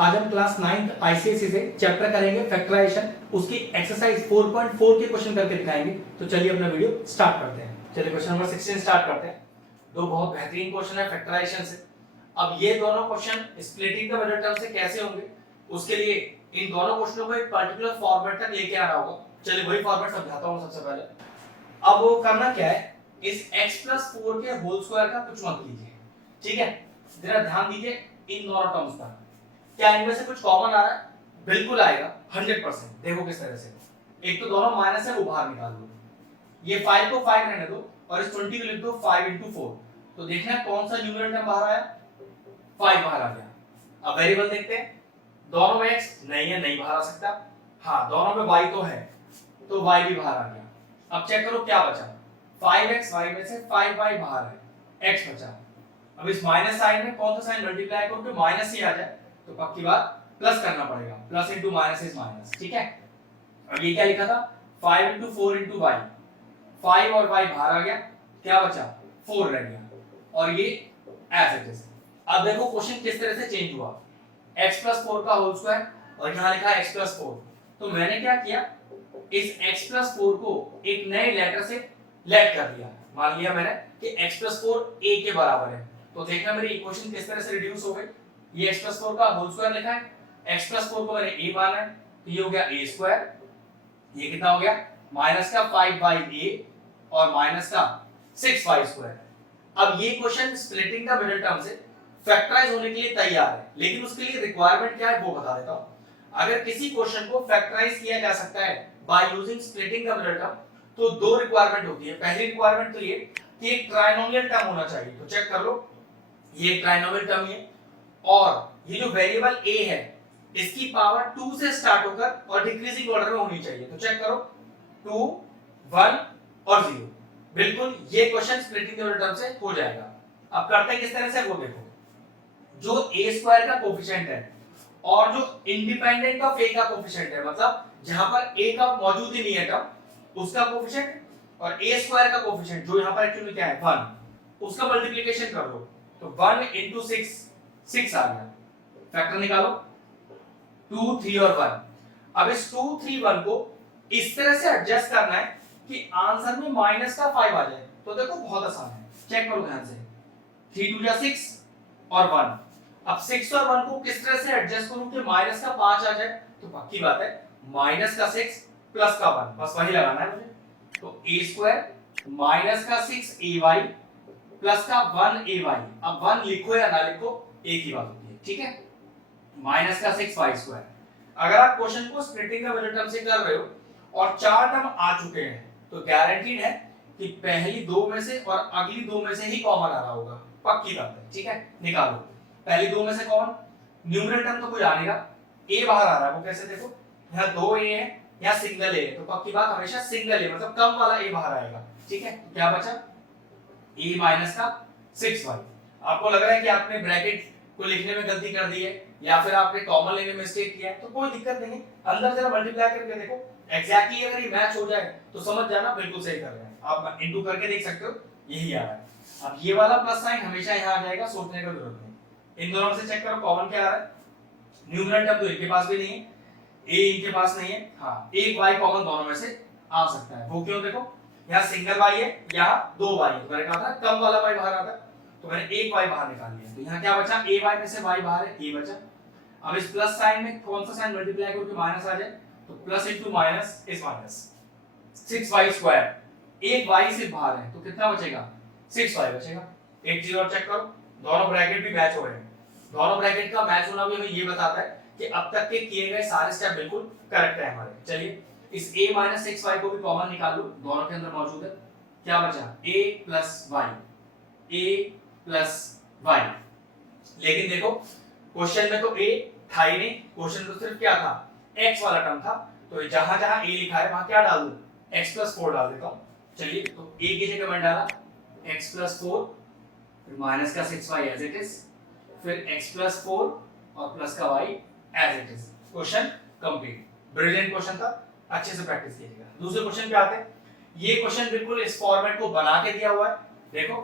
आज हम class 9th ICSE से चैप्टर करेंगे फैक्टराइजेशन, उसकी एक्सरसाइज 4.4 के क्वेश्चन करके दिखाएंगे। तो चलिए अपना वीडियो स्टार्ट करते हैं। चलिए क्वेश्चन नंबर 16 स्टार्ट करते हैं। दो बहुत बेहतरीन क्वेश्चन है फैक्टराइजेशन से। अब ये दोनों question splitting the middle term से कैसे होंगे, उसके लिए इन दोनों क्वेश्चनों को एक पर्टिकुलर फॉर्मेट तक लेके आना होगा। चलिए वही फॉर्मेट समझाता हूं सबसे पहले। अब वो करना क्या है, इस x+4 के होल स्क्वायर का कुछ मत लीजिए, ठीक है। जरा ध्यान दीजिए इन दोनों टर्म्स पर, क्या इनमें से कुछ कॉमन आ रहा है? बिल्कुल आएगा 100%। देखो किस तरह से, एक तो दोनों माइनस है वो बाहर निकाल दो, ये 5 को 5 रहने दो और इस 20 को लिख दो 5 × 4। तो देखना कौन सा न्यूमरेटर टर्म बाहर आया, 5 बाहर आ गया। अब वेरिएबल देखते हैं, दोनों में x नहीं है, नहीं बाहर आ सकता। हाँ, दोनों में y तो है, तो y भी बाहर आ गया। अब चेक करो क्या बचा, 5x, y में से 5y बाहर है, x बचा। अब इस माइनस साइन में कौन सा साइन मल्टीप्लाई करो कि माइनस ही आ जाए, तो पक्की बात प्लस करना पड़ेगा, plus into minus is minus, ठीक है। अब ये क्या लिखा था, 5 × 4 × y, 5 और y बाहर आ गया, क्या बचा 4 रह गया, और ये एज इट इज। अब देखो क्वेश्चन किस तरह से चेंज हुआ, x+4 का होल स्क्वायर और यहाँ लिखा है x+4। तो मैंने क्या किया, इस x+4 को एक नए लेटर से लेट कर दिया। मान लिया मैंने कि x+4 a के बराबर है। तो देखना मेरी इक्वेशन किस तरह से रिड्यूस हो गई। ये x+4 का होल स्क्वायर लिखा है, x+4 को मैंने a माना है, तो ये हो गया a²। ये कितना हो गया, माइनस का 5/a और माइनस का 6y²। अब ये question splitting the middle term से फैक्टराइज होने के लिए तैयार है, लेकिन उसके लिए रिक्वायरमेंट क्या है वो बता देता हूं। अगर किसी क्वेश्चन को फैक्टराइज किया जा सकता है by using splitting the middle term, तो दो रिक्वायरमेंट होती है। पहली रिक्वायरमेंट तो ये कि एक ट्राइनोमियल टर्म होना चाहिए। तो चेक कर लो, ये ट्राइनोमियल टर्म है और ये जो वेरिएबल a है इसकी पावर 2 से स्टार्ट होकर और डिक्रीजिंग ऑर्डर में होनी चाहिए। तो चेक करो 2, 1 और 0, बिल्कुल ये question splitting the middle term से हो जाएगा। अब करते हैं किस तरह से, वो देखो, जो a² का कोफिशिएंट है और जो इंडिपेंडेंट ऑफ a का कोफिशिएंट है, मतलब जहां पर a का मौजूद ही नहीं है टर्म, उसका कोफिशिएंट, और a² का कोफिशिएंट जो यहां पर एक्चुअली क्या है 1, उसका मल्टीप्लिकेशन कर लो। तो 1 × 6 6 आ गया। फैक्टर निकालो 2, 3 और 1। अब इस 2, 3, 1 को इस तरह से एडजस्ट करना है कि आंसर में माइनस का 5 आ जाए। तो देखो बहुत आसान है, चेक करो ध्यान से, 3 × 2 = 6 और 1। अब 6 और 1 को किस तरह से एडजस्ट करूं कि माइनस का 5 आ जाए, तो पक्की बात है माइनस का 6 प्लस का 1, बस वही लगाना है मुझे। तो a² माइनस का 6ay प्लस का 1ay। अब 1 लिखो या ना लिखो एक ही बात होती है, ठीक है। माइनस का 6y²। अगर आप क्वेश्चन को स्प्लिटिंग द मिडिल टर्म से कर रहे हो और 4 टर्म आ चुके हैं, तो गारंटीड है कि पहली दो में से और अगली दो में से ही कॉमन आ रहा होगा, पक्की बात है, ठीक है। निकालो पहली दो में से कॉमन, न्यूमरेटर टर्म तो कोई आ नहीं रहा, a बाहर आ रहा है, वो कैसे देखो, यहाँ 2a है, यहाँ सिंगल a है, तो पक्की बात हमेशा सिंगल a मतलब कम वाला a बाहर आएगा, ठीक है। तो क्या बचा, a माइनस का 6y। आपको लग रहा है कि आपने ब्रैकेट को लिखने में गलती कर दी है या फिर आपने कॉमन लेने में मिस्टेक किया है, तो कोई दिक्कत नहीं है, अंदर जरा मल्टीप्लाई करके देखो, एग्जैक्टली अगर ये मैच हो जाए तो समझ जाना बिल्कुल सही कर रहे हैं। आप इनटू करके देख सकते हो, यही आ रहा है। अब ये वाला प्लस साइन हमेशा यहाँ आ जाएगा, सोचने की जरूरत नहीं। इन दोनों से चेक करो कॉमन क्या आ रहा है, न्यूमरेटर तो इनके पास भी नहीं है, a इनके पास नहीं है, हाँ एक y कॉमन दोनों में से आ सकता है। वो क्यों, देखो यहाँ सिंगल y है, यहाँ 2y है, तो मैंने कहा था कम वाला y बाहर आता है, तो मैंने एक y बाहर निकाल लिया। तो यहाँ क्या बचा, ay में से y बाहर है, a बचा। अब इस प्लस साइन में कौन सा साइन मल्टीप्लाई करके माइनस आ जाए, तो plus into minus is minus, 6y²। एक y से बाहर है तो कितना बचेगा, 6y बचेगा। एक चीज और चेक करो, दोनों ब्रैकेट भी मैच हो रहे हैं। दोनों ब्रैकेट का मैच होना भी हमें ये बताता है कि अब तक के किए गए सारे स्टेप बिल्कुल करेक्ट है हमारे। चलिए इस a - 6y को भी कॉमन निकाल लो, दोनों के अंदर मौजूद है, क्या बचा a + y, a + y। लेकिन देखो क्वेश्चन में तो a था ही नहीं, क्वेश्चन तो सिर्फ क्या था, x वाला टर्म था, तो जहां जहां a लिखा है वहां क्या डाल दूं, x+4 डाल देता हूं। चलिए तो a की जगह मैंने डाला x+4, फिर माइनस का 6y एज इट इज, फिर x+4 और प्लस का y as it is. Question complete, brilliant question था, अच्छे से प्रैक्टिस कीजिएगा। दूसरे क्वेश्चन पे आते हैं। ये क्वेश्चन बिल्कुल इस फॉर्मेट को बना के दिया हुआ है, देखो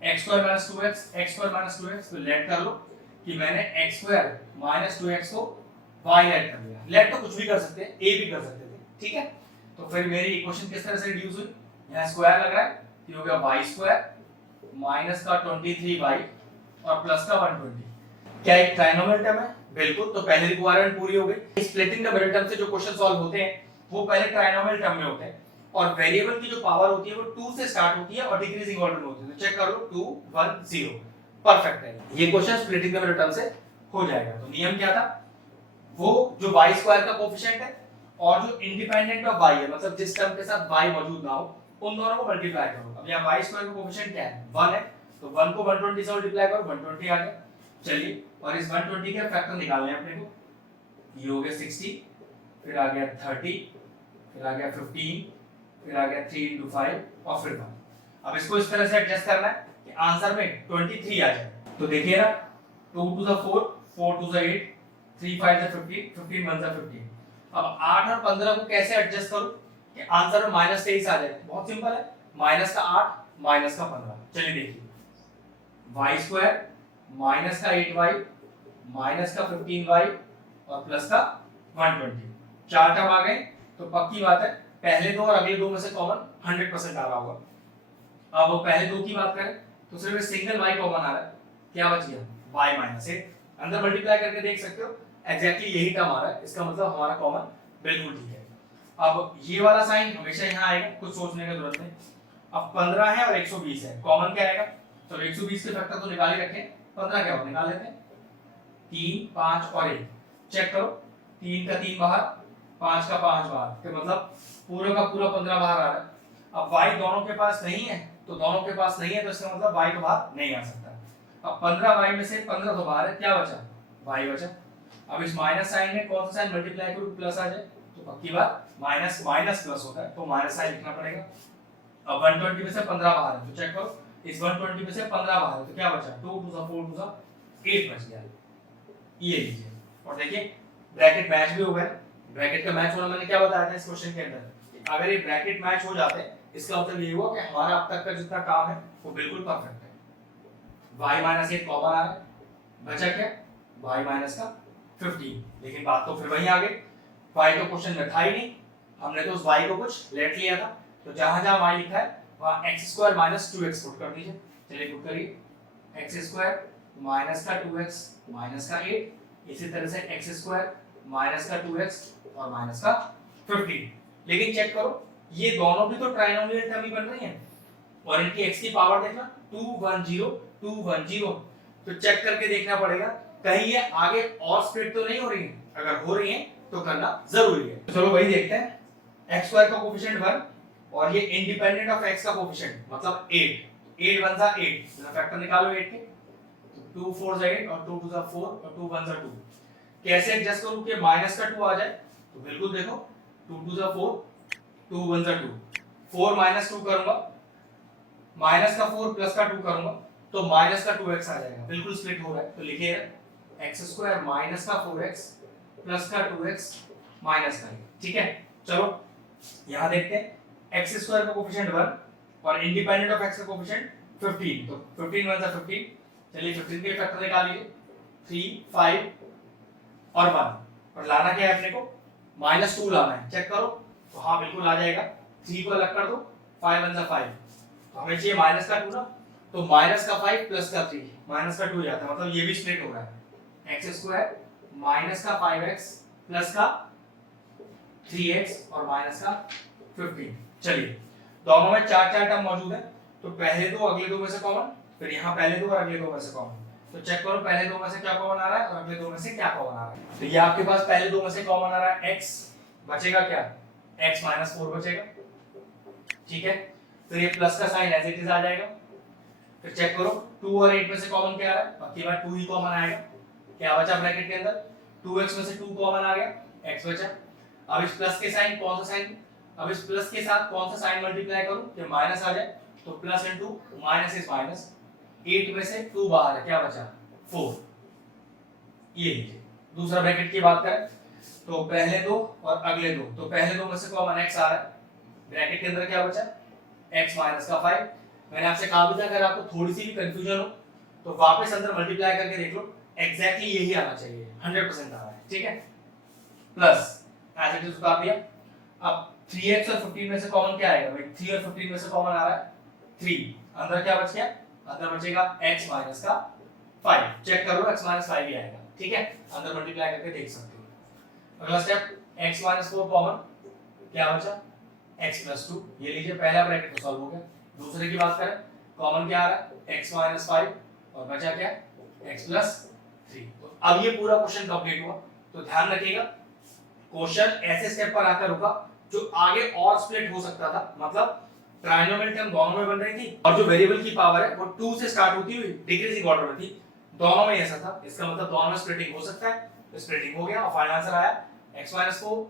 x² - 2x, x² - 2x, तो लेट कर लो कि मैंने x स्क्वायर माइनस 2x को y लेट कर लिया। लेट तो कुछ भी कर सकते हैं, a भी कर सकते थे, ठीक है। तो फिर मेरी इक्वेशन किस तरह से रिड्यूस हुई, यहाँ स्क्वायर लग रहा है, ये हो गया y स्क्वायर माइनस का 23y और प्लस का 120। क्या एक ट्राइनोमियल टर्म है? बिल्कुल। तो पहली रिक्वायरमेंट पूरी हो गई। स्प्लिटिंग द मिडिल टर्म से जो क्वेश्चन सॉल्व होते हैं वो पहले ट्राइनोमियल टर्म में होते हैं और वेरिएबल की जो पावर होती है वो 2 से स्टार्ट होती है और डिक्रीजिंग ऑर्डर में होती है। तो चेक कर लो 2 1 0 परफेक्ट है। ये question splitting the middle term से हो जाएगा। तो नियम क्या था, वो जो y स्क्वायर का कोएफिशिएंट है और जो इंडिपेंडेंट ऑफ y है, मतलब जिस टर्म के साथ y मौजूद ना हो, उन दोनों को मल्टीप्लाई करो। अब यहाँ y स्क्वायर का कोएफिशिएंट क्या है, 1 है, तो 1 को 120 से मल्टीप्लाई करो, 120 आ गया। चलिए, और इस 120 के फैक्टर निकालने हैं अपने को। ये हो गया 60, फिर आ गया 30, फिर आ गया 15, फिर आ गया 3 into 5 और फिर 1। अब इसको इस तरह से एडजस्ट करना है कि आंसर में 23 आ जाए। तो देखिए ना, 2 to the 4, 4 to the 8, 3 5 the 15, 15 1 the 15। अब 8 और 15 को कैसे एडजस्ट करूं कि आंसर में -23 आ जाए? बहुत सिंपल है, माइनस का 8 माइनस का 15। चलिए देखिए, y स्क्वायर माइनस का 8y माइनस का 15y और प्लस का 120, चार टर्म आ गए। तो पक्की बात है पहले दो और अगले दो में से कॉमन 100% आ रहा होगा। अब वो पहले दो की बात करें तो सिर्फ सिंगल y कॉमन आ रहा है, क्या बच गया y माइनस 8। अंदर मल्टीप्लाई करके देख सकते हो, एग्जैक्टली यही टर्म आ रहा है, इसका मतलब हमारा कॉमन बिल्कुल ठीक है। अब ये वाला साइन हमेशा यहाँ आएगा, कुछ सोचने की जरूरत नहीं। अब 15 है और 120 है, कॉमन क्या आएगा? तो 120 के फैक्टर तो निकाल ही रखे, 15 क्या हो निकाल लेते हैं, 3 5 और 1। चेक करो, 3 का 3 बाहर, 5 का 5 बाहर, तो मतलब पूरा का पूरा 15 बाहर आ रहा है। अब y दोनों के पास नहीं है, तो दोनों के पास नहीं है, तो इसका मतलब y तो बाहर नहीं आ सकता। अब 15y में से 15 तो बाहर है, क्या बचा? y बचा। अब इस माइनस साइन में कौन सा साइन मल्टीप्लाई करूं प्लस आ जाए? तो पक्की बात माइनस माइनस प्लस होता है, तो माइनस साइन लिखना पड़ेगा। अब 120 में से 15 बाहर है, तो चेक करो, इस 120 में से 15 बाहर है, तो क्या बचा? 2 2 4 2 8 बच गया। ये लीजिए, और देखिए ब्रैकेट मैच भी हो गया। ब्रैकेट का मैच होना मैंने क्या बताया था इस क्वेश्चन के अंदर, अगर ये ब्रैकेट मैच हो जाते हैं इसका मतलब ये हुआ कि हमारा अब तक का जितना काम है वो बिल्कुल परफेक्ट है। y माइनस 8 कॉमन आ रहा है, बचा क्या? y माइनस का 15। लेकिन बात तो फिर वहीं आ गई, y तो क्वेश्चन में था ही नहीं, हमने तो उस y को कुछ लेट लिया था, तो जहां जहां y लिखा है वहां x square minus 2x put कर दीजिए। चलिए पुट करिए, x स्क्वायर माइनस का 2x माइनस का 8, इसी तरह से x स्क्वायर माइनस का 2x और माइनस का 15। लेकिन चेक करो, ये दोनों भी तो ट्राइनोमियल टर्म ही बन रही हैं और इनकी x की पावर देखना 210 210, तो चेक करके देखना पड़ेगा कहीं ये आगे और स्प्लिट तो नहीं हो रही है। अगर हो रही है तो करना जरूरी है। तो चलो वही देखते हैं, x स्क्वायर का कोएफिशिएंट 1 और ये इंडिपेंडेंट ऑफ x का कोएफिशिएंट मतलब 8, 8 1 जा 8, जरा फैक्टर निकालो 8 के, 2 4 जा 8 और 2 2 जा 4 और 2 1 जा 2। कैसे एडजस्ट करूं कि माइनस का 2 आ जाए? तो बिल्कुल देखो, 2 2 जा 4, 2 1 जा 2, 4 माइनस 2 करूंगा, माइनस का 4 प्लस का 2 करूंगा तो माइनस का 2x आ जाएगा, बिल्कुल स्प्लिट हो रहा है। तो लिखिए x स्क्वायर माइनस का 4x प्लस का 2x माइनस का, ठीक है। चलो यहां देखते हैं, x स्क्वायर का कोएफिशिएंट 1 और इंडिपेंडेंट ऑफ x का कोएफिशिएंट 15, तो 15 1 जा 15। चलिए 15 के फैक्टर निकालिए, 3 5 और 1, और लाना क्या है अपने को? -2 लाना है। चेक करो, तो हाँ बिल्कुल आ जाएगा, 3 को अलग कर दो, 5 1 जा 5, तो हमें चाहिए माइनस का 2 ना, तो माइनस का 5 प्लस का 3 माइनस का 2 जाता है, मतलब ये भी स्प्लिट हो रहा है। x स्क्वायर माइनस का 5x प्लस का 3x और माइनस का 15। चलिए दोनों में चार चार टर्म मौजूद है, तो पहले दो अगले दो में से कॉमन, फिर यहाँ पहले दो और अगले दो में से कॉमन। तो चेक करो पहले दो में से क्या कॉमन आ रहा है और अगले दो में से क्या कॉमन आ रहा है। तो ये आपके पास पहले दो में से कॉमन आ रहा है x, बचेगा क्या? x - 4 बचेगा, ठीक है। फिर ये प्लस का साइन एज इट इज आ जाएगा। फिर चेक करो 2 और 8 में से कॉमन क्या आ रहा है? पक्की बात 2 ही कॉमन आएगा। क्या बचा ब्रैकेट के अंदर? 2x में से 2 कॉमन आ गया, x बचा। अब इस प्लस के साइन कौन सा साइन, अब इस प्लस के साथ कौन सा साइन मल्टीप्लाई करूं कि माइनस आ जाए? तो plus into minus is minus, 8 में से 2 बाहर है, क्या बचा? 4। ये लीजिए दूसरा ब्रैकेट की बात करें तो पहले दो और अगले दो, तो पहले दो में से कॉमन x आ रहा है, ब्रैकेट के अंदर क्या बचा? x माइनस का 5। मैंने आपसे कहा भी था अगर आपको थोड़ी सी भी कंफ्यूजन हो तो वापस अंदर मल्टीप्लाई करके देख लो, एग्जैक्टली यही आना चाहिए, 100% आ रहा है, ठीक है। प्लस एज इट इज उतार दिया। अब 3x और 15 में से कॉमन क्या आएगा भाई, 3 और 15 में से कॉमन आ रहा है 3, अंदर क्या बच गया, अंदर बचेगा x माइनस का 5, चेक कर लो x माइनस 5 ही आएगा, ठीक है, अंदर मल्टीप्लाई करके देख सकते हो। अगला स्टेप x माइनस 4 कॉमन, क्या बचा x प्लस 2, ये लीजिए पहला ब्रैकेट तो सॉल्व हो गया। दूसरे की बात करें, कॉमन क्या आ रहा है x माइनस 5 और बचा क्या x प्लस 3। तो अब ये पूरा क्वेश्चन कंप्लीट हुआ। तो ध्यान रखिएगा क्वेश्चन ऐसे स्टेप पर आकर रुका जो आगे और स्प्लिट हो सकता था, मतलब ट्रायनोमियल टर्म दोनों में बन रही थी और जो वेरिएबल की पावर है वो 2 से स्टार्ट होती हुई डिक्रीजिंग ऑर्डर में थी, दोनों में ऐसा था। इसका मतलब दोनों में स्प्लिटिंग हो सकता है, तो स्प्लिटिंग हो गया और फाइनल आंसर आया x minus 4,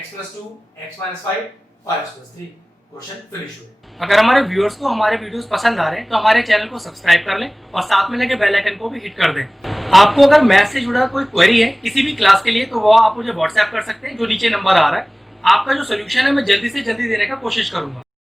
x plus 2, x minus 5, 5x plus 3। Question finish हुआ। अगर हमारे व्यूअर्स को हमारे वीडियोस पसंद आ रहे हैं तो हमारे चैनल को सब्सक्राइब कर लें और साथ में लगे बेल आइकन को भी हिट कर दें। आपको अगर मैथ से जुड़ा कोई क्वेरी है किसी भी क्लास के लिए तो वो आप मुझे व्हाट्सएप कर सकते हैं, जो नीचे नंबर आ रहा है। आपका जो सोल्यूशन है मैं जल्दी से जल्दी देने का कोशिश करूंगा।